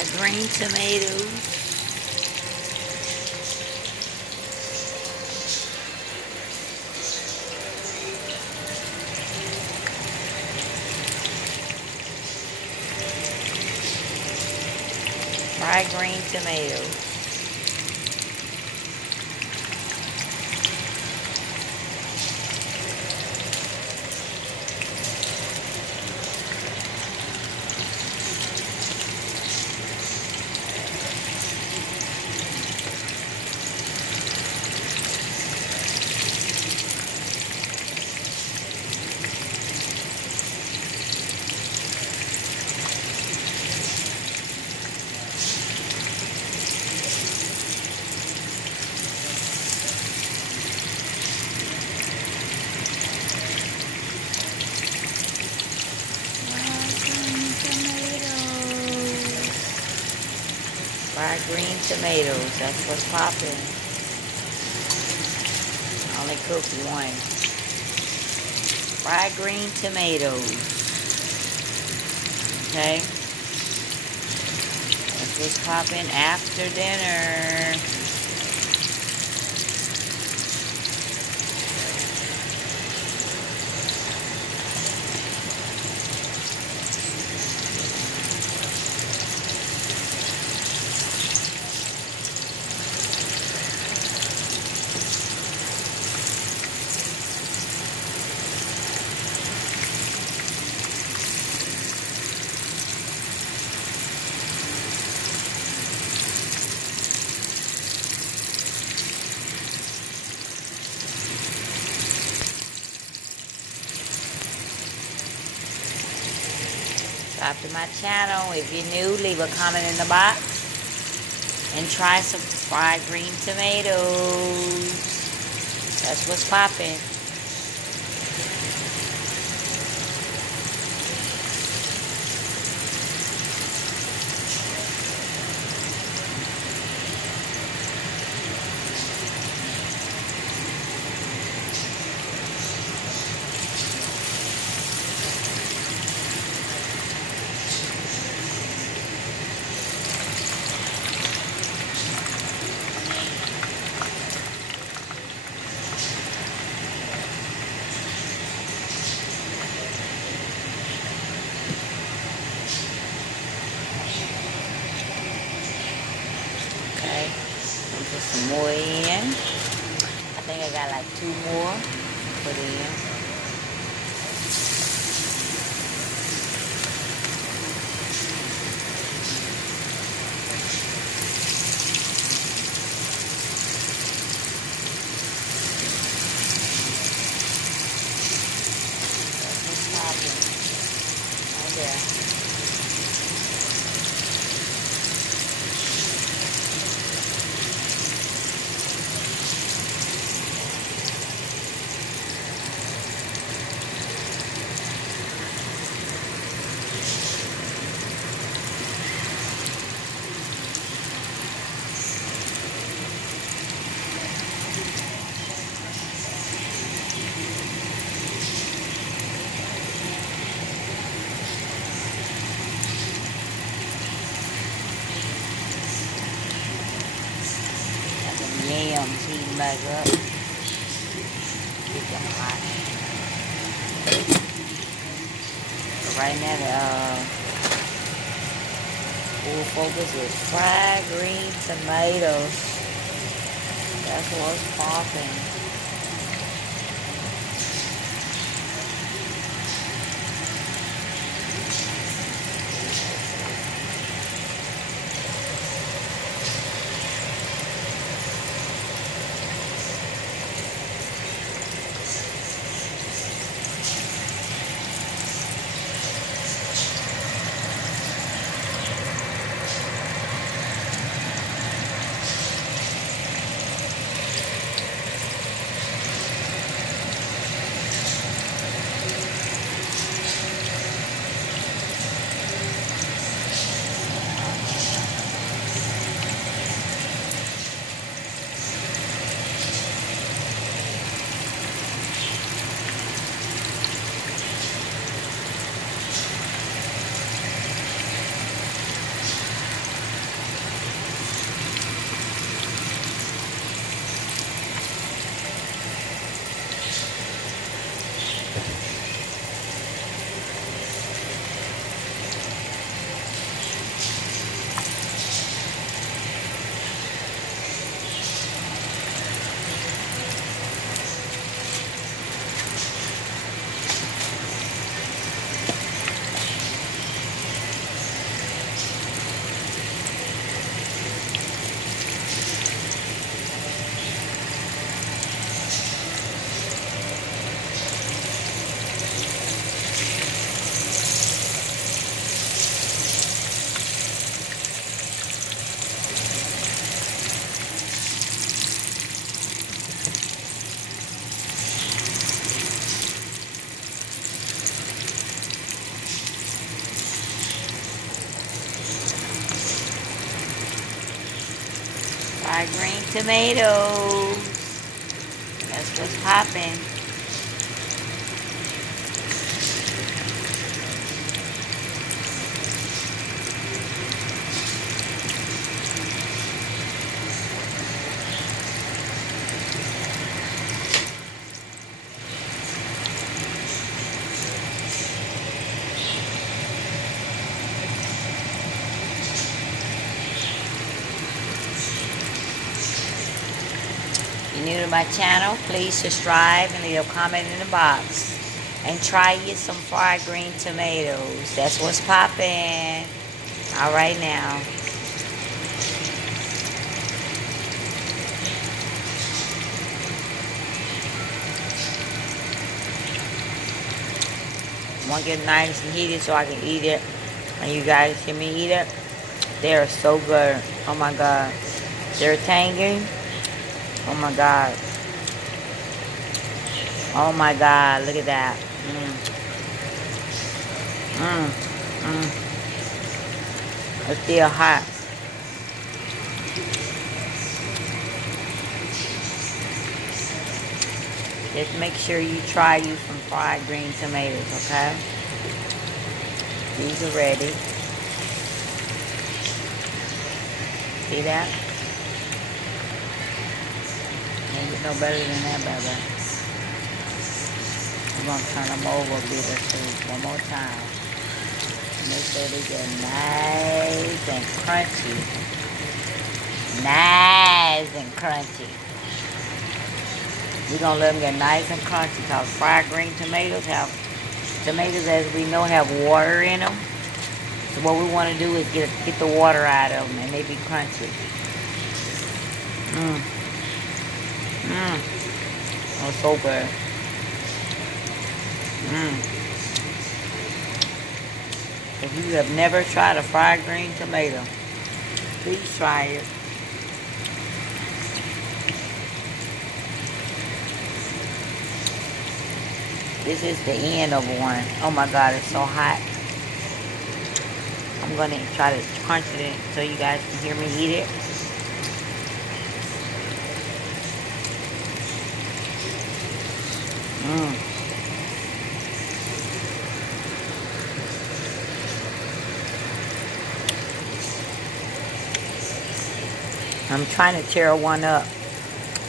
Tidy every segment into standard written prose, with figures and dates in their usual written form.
Fried green tomatoes. Fried green tomatoes. Fried green tomatoes. That's what's popping. I only cooked one. Fried green tomatoes. Okay. That's what's popping after dinner. Subscribe to my channel. If you're new, leave a comment in the box. And try some fried green tomatoes. That's what's popping. Okay, and put some more in. I think I got like 2 more to put in. That's popping right there. Yams heating back up. Get them hot. So right now the full focus is fried green tomatoes. That's what's popping. fried green tomatoes. That's what's popping. If you're new to my channel, please subscribe and leave a comment in the box. And try you some fried green tomatoes. That's what's popping. All right now. I want to get nice and heated so I can eat it. And you guys can me eat it. They are so good. Oh my God. They're tangy. Oh my God. Oh my God. Look at that. It's still hot. Just make sure you try you some fried green tomatoes, okay? These are ready. See that? Can't get no better than that, baby. I'm gonna turn them over a bit or two one more time. Make sure they get nice and crunchy. Nice and crunchy. We're gonna let them get nice and crunchy because fried green tomatoes as we know, have water in them. So what we want to do is get the water out of them and they be crunchy. Oh, so good. If you have never tried a fried green tomato, please try it. This is the end of one. Oh my God, it's so hot. I'm gonna try to crunch it so you guys can hear me eat it. I'm trying to tear one up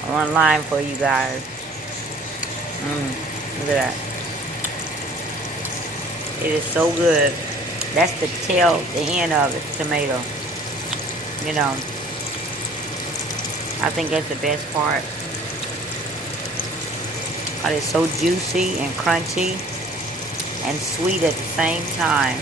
online for you guys. Look at that. It is so good. That's the end of it, tomato. You know, I think that's the best part. It's so juicy and crunchy and sweet at the same time.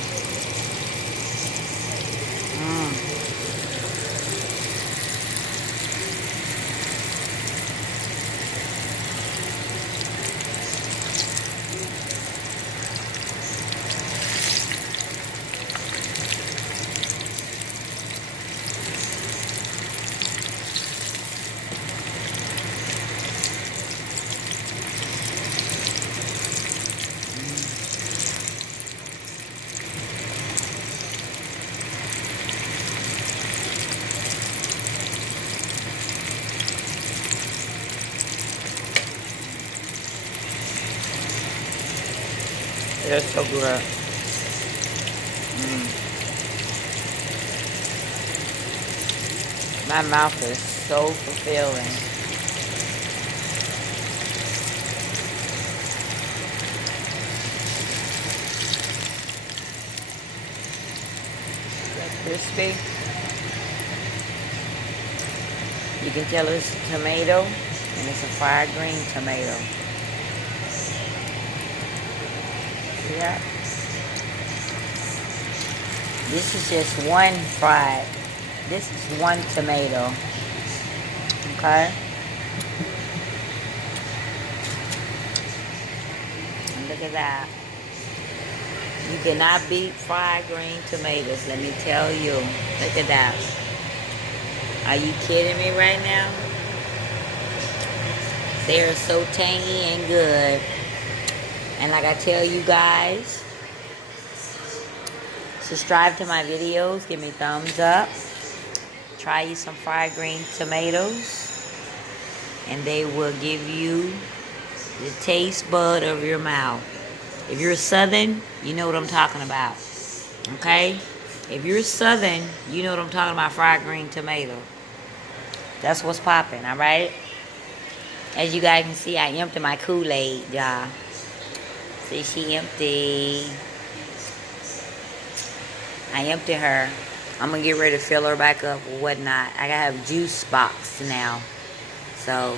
They're so good. My mouth is so fulfilling. Crispy. You can tell it's a tomato and it's a fried green tomato. See that? This is just one fried. This is one tomato. Okay? And look at that. You cannot beat fried green tomatoes, let me tell you. Look at that. Are you kidding me right now? They are so tangy and good. And like I tell you guys, subscribe to my videos. Give me thumbs up. Try you some fried green tomatoes, and they will give you the taste bud of your mouth. If you're Southern, you know what I'm talking about. Okay? If you're Southern, you know what I'm talking about, fried green tomato. That's what's popping, alright? As you guys can see, I emptied my Kool-Aid, y'all. See, she empty. I emptied her. I'm going to get ready to fill her back up or whatnot. I got to have juice box now. So,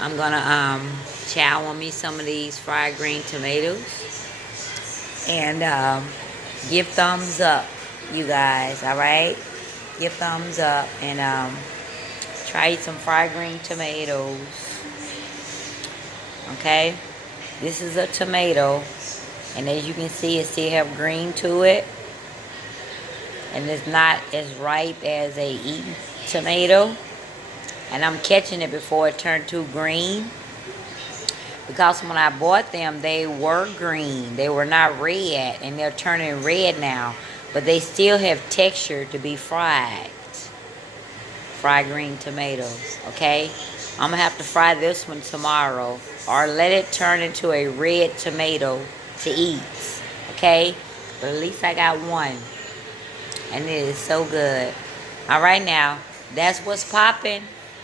I'm going to chow on me some of these fried green tomatoes. And give thumbs up, you guys, alright? Give thumbs up and try some fried green tomatoes. Okay? This is a tomato. And as you can see, it still have green to it. And it's not as ripe as a eaten tomato. And I'm catching it before it turned too green. Because when I bought them, they were green. They were not red. And they're turning red now. But they still have texture to be fried. Fried green tomatoes. Okay? I'm going to have to fry this one tomorrow. Or let it turn into a red tomato to eat. Okay? But at least I got one. And it is so good. Alright now. That's what's popping.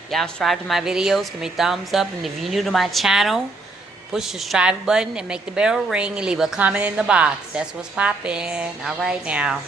Y'all subscribe to my videos. Give me a thumbs up. And if you're new to my channel, push the subscribe button and make the bell ring and leave a comment in the box. That's what's popping. Alright now.